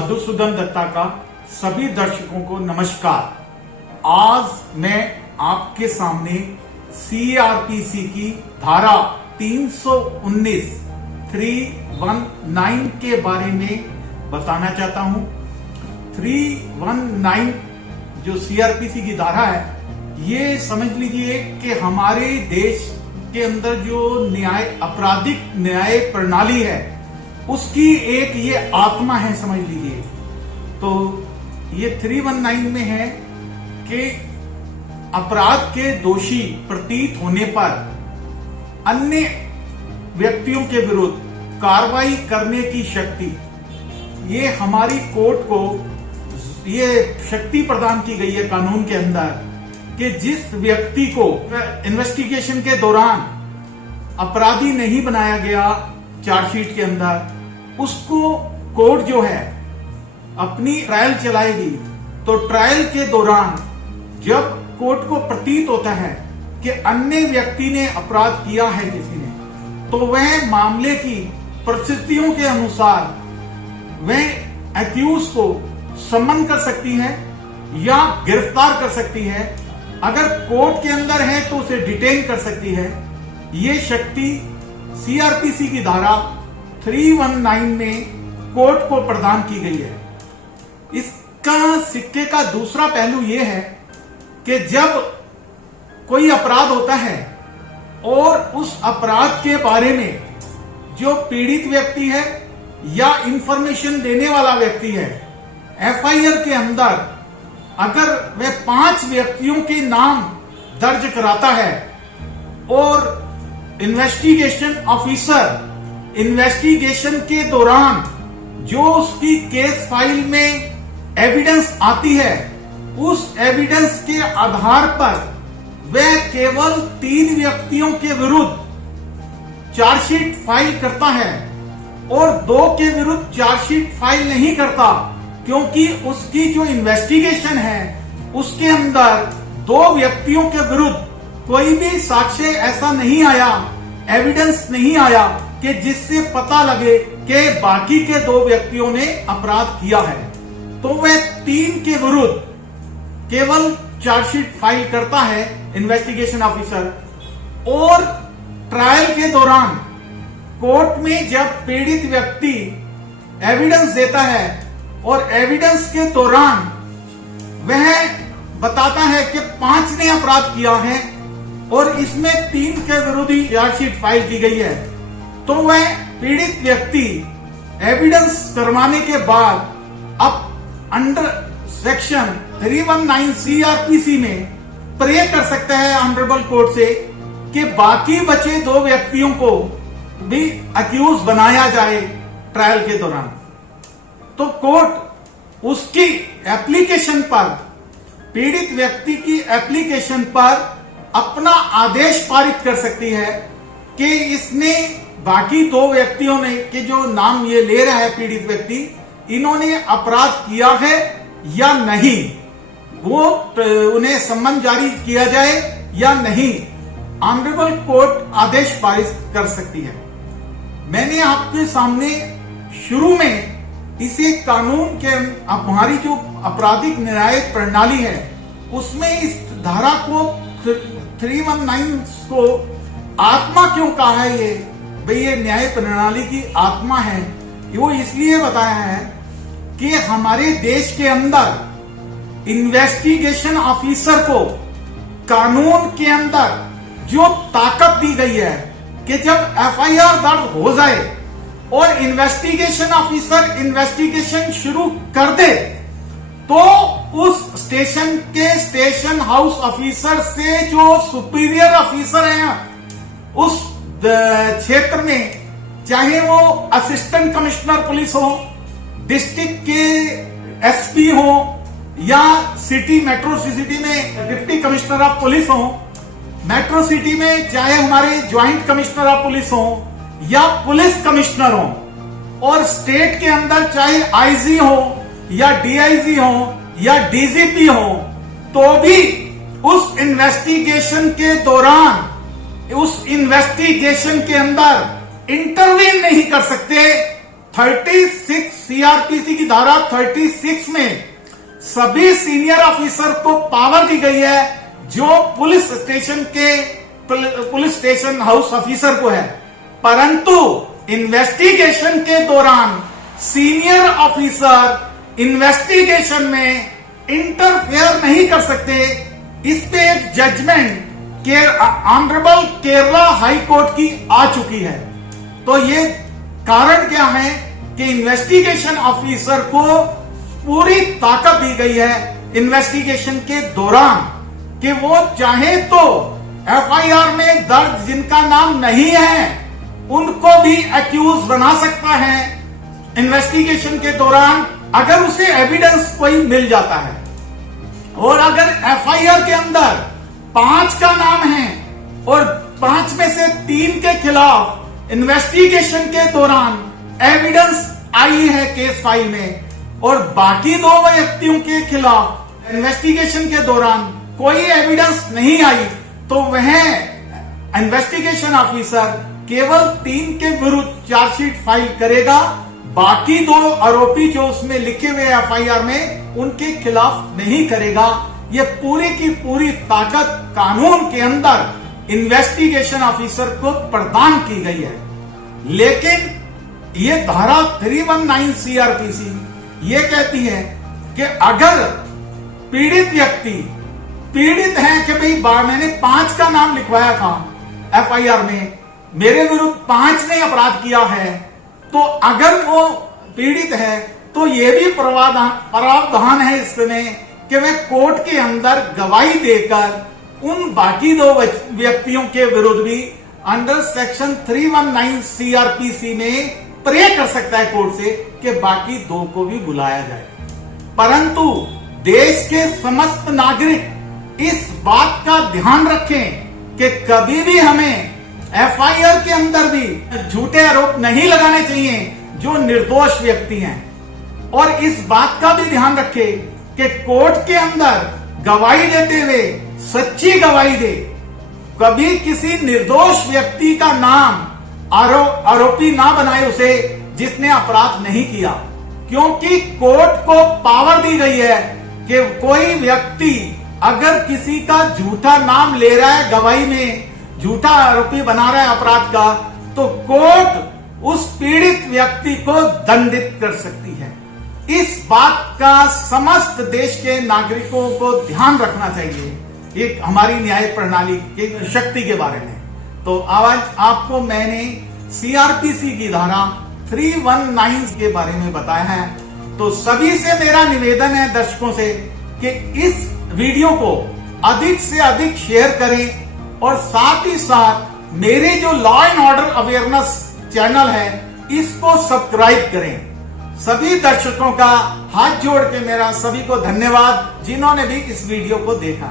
मधुसूदन दत्ता का सभी दर्शकों को नमस्कार। आज मैं आपके सामने सीआरपीसी की धारा 319 के बारे में बताना चाहता हूं। 319 जो सीआरपीसी की धारा है, ये समझ लीजिए कि हमारे देश के अंदर जो आपराधिक न्याय प्रणाली है उसकी एक ये आत्मा है, समझ लीजिए। तो ये 319 में है कि अपराध के दोषी प्रतीत होने पर अन्य व्यक्तियों के विरुद्ध कार्रवाई करने की शक्ति, ये हमारी कोर्ट को ये शक्ति प्रदान की गई है कानून के अंदर कि जिस व्यक्ति को इन्वेस्टिगेशन के दौरान अपराधी नहीं बनाया गया चार्जशीट के अंदर, उसको कोर्ट जो है अपनी ट्रायल चलाएगी। तो ट्रायल के दौरान जब कोर्ट को प्रतीत होता है कि अन्य व्यक्ति ने अपराध किया है किसी ने, तो वह मामले की परिस्थितियों के अनुसार वह एक्यूज को सम्मन कर सकती है या गिरफ्तार कर सकती है। अगर कोर्ट के अंदर है तो उसे डिटेन कर सकती है। ये शक्ति सीआरपीसी की धारा 319 में कोर्ट को प्रदान की गई है। इसका सिक्के का दूसरा पहलू यह है कि जब कोई अपराध होता है और उस अपराध के बारे में जो पीड़ित व्यक्ति है या इंफॉर्मेशन देने वाला व्यक्ति है, एफआईआर के अंदर अगर वह 5 व्यक्तियों के नाम दर्ज कराता है और इन्वेस्टिगेशन ऑफिसर इन्वेस्टिगेशन के दौरान जो उसकी केस फाइल में एविडेंस आती है, उस एविडेंस के आधार पर वह केवल 3 व्यक्तियों के विरुद्ध चार्जशीट फाइल करता है और 2 के विरुद्ध चार्जशीट फाइल नहीं करता, क्योंकि उसकी जो इन्वेस्टिगेशन है उसके अंदर 2 व्यक्तियों के विरुद्ध कोई भी साक्ष्य ऐसा नहीं आया, एविडेंस नहीं आया कि जिससे पता लगे कि बाकी के 2 व्यक्तियों ने अपराध किया है। तो वह 3 के विरुद्ध केवल चार्जशीट फाइल करता है इन्वेस्टिगेशन ऑफिसर। और ट्रायल के दौरान कोर्ट में जब पीड़ित व्यक्ति एविडेंस देता है और एविडेंस के दौरान वह बताता है कि 5 ने अपराध किया है और इसमें 3 के विरुद्ध ही चार्जशीट फाइल की गई है, तो वह पीड़ित व्यक्ति एविडेंस करवाने के बाद अब अंडर सेक्शन 319 सीआरपीसी में प्रे कर सकता है ऑनरेबल कोर्ट से कि बाकी बचे 2 व्यक्तियों को भी अक्यूज बनाया जाए ट्रायल के दौरान। तो कोर्ट उसकी एप्लीकेशन पर, पीड़ित व्यक्ति की एप्लीकेशन पर अपना आदेश पारित कर सकती है कि इसने बाकी 2 व्यक्तियों ने कि जो नाम ये ले रहा है पीड़ित व्यक्ति, इन्होंने अपराध किया है या नहीं, वो उन्हें सम्मन जारी किया जाए या नहीं। ऑनरेबल कोर्ट आदेश पारित कर सकती है। मैंने आपके सामने शुरू में इसे कानून के हमारी जो आपराधिक न्याय प्रणाली है उसमें इस धारा को 319 को आत्मा क्यों कहा है, ये भाई ये न्याय प्रणाली की आत्मा है। वो इसलिए बताया है कि हमारे देश के अंदर इन्वेस्टिगेशन ऑफिसर को कानून के अंदर जो ताकत दी गई है कि जब एफआईआर दर्ज हो जाए और इन्वेस्टिगेशन ऑफिसर इन्वेस्टिगेशन शुरू कर दे, तो उस स्टेशन के स्टेशन हाउस ऑफिसर से जो सुपीरियर ऑफिसर हैं उस क्षेत्र में, चाहे वो असिस्टेंट कमिश्नर पुलिस हो, डिस्ट्रिक्ट के एसपी हो या सिटी मेट्रो सिटी में डिप्टी कमिश्नर ऑफ पुलिस हो, मेट्रो सिटी में चाहे हमारे ज्वाइंट कमिश्नर ऑफ पुलिस हो या पुलिस कमिश्नर हो, और स्टेट के अंदर चाहे आईजी हो या डीआईजी हो या डीजीपी हो, तो भी उस इन्वेस्टिगेशन के दौरान उस इन्वेस्टिगेशन के अंदर इंटरवीन नहीं कर सकते 36 सीआरपीसी की धारा 36 में सभी सीनियर ऑफिसर को पावर दी गई है जो पुलिस स्टेशन हाउस ऑफिसर को है, परंतु इन्वेस्टिगेशन के दौरान सीनियर ऑफिसर इन्वेस्टिगेशन में इंटरफेयर नहीं कर सकते। इस पे एक judgement honourable Kerala high court की आ चुकी है। तो ये कारण क्या है कि इन्वेस्टिगेशन ऑफिसर को पूरी ताकत दी गई है इन्वेस्टिगेशन के दौरान कि वो चाहे तो एफआईआर में दर्ज जिनका नाम नहीं है उनको भी एक्यूज बना सकता है इन्वेस्टिगेशन के दौरान, अगर उसे एविडेंस कोई मिल जाता है। और अगर एफआईआर के अंदर 5 का नाम है और 5 में से 3 के खिलाफ इन्वेस्टिगेशन के दौरान एविडेंस आई है केस फाइल में और बाकी 2 व्यक्तियों के खिलाफ इन्वेस्टिगेशन के दौरान कोई एविडेंस नहीं आई, तो वह इन्वेस्टिगेशन ऑफिसर केवल 3 के विरुद्ध चार्जशीट फाइल करेगा, बाकी 2 आरोपी जो उसमें लिखे हुए एफआईआर में उनके खिलाफ नहीं करेगा। ये पूरी की पूरी ताकत कानून के अंदर इन्वेस्टिगेशन ऑफिसर को प्रदान की गई है। लेकिन ये धारा 319 सीआरपीसी ये कहती है कि अगर पीड़ित है कि भाई मैंने 5 का नाम लिखवाया था एफआईआर में, मेरे विरुद्ध 5 ने अपराध किया है, तो अगर वो पीड़ित है तो ये भी प्रावधान है इसमें कि वह कोर्ट के अंदर गवाही देकर उन बाकी 2 व्यक्तियों के विरुद्ध भी अंडर सेक्शन 319 सीआरपीसी में प्रे कर सकता है कोर्ट से कि बाकी 2 को भी बुलाया जाए। परंतु देश के समस्त नागरिक इस बात का ध्यान रखें कि कभी भी हमें एफआईआर के अंदर भी झूठे आरोप नहीं लगाने चाहिए जो निर्दोष व्यक्ति हैं, और इस बात का भी ध्यान रखें कि कोर्ट के अंदर गवाही देते हुए सच्ची गवाही दे। कभी किसी निर्दोष व्यक्ति का नाम आरोपी ना बनाए उसे जिसने अपराध नहीं किया, क्योंकि कोर्ट को पावर दी गई है कि कोई व्यक्ति अगर किसी का झूठा नाम ले रहा है गवाही में, झूठा आरोपी बना रहा है अपराध का, तो कोर्ट उस पीड़ित व्यक्ति को दंडित कर सकती है। इस बात का समस्त देश के नागरिकों को ध्यान रखना चाहिए एक हमारी न्याय प्रणाली की शक्ति के बारे में। तो आज आपको मैंने सीआरपीसी की धारा 319 के बारे में बताया है। तो सभी से मेरा निवेदन है दर्शकों से कि इस वीडियो को अधिक से अधिक शेयर करें और साथ ही साथ मेरे जो law and order awareness channel है इसको सब्सक्राइब करें। सभी दर्शकों का हाथ जोड़ के मेरा सभी को धन्यवाद जिन्होंने भी इस वीडियो को देखा।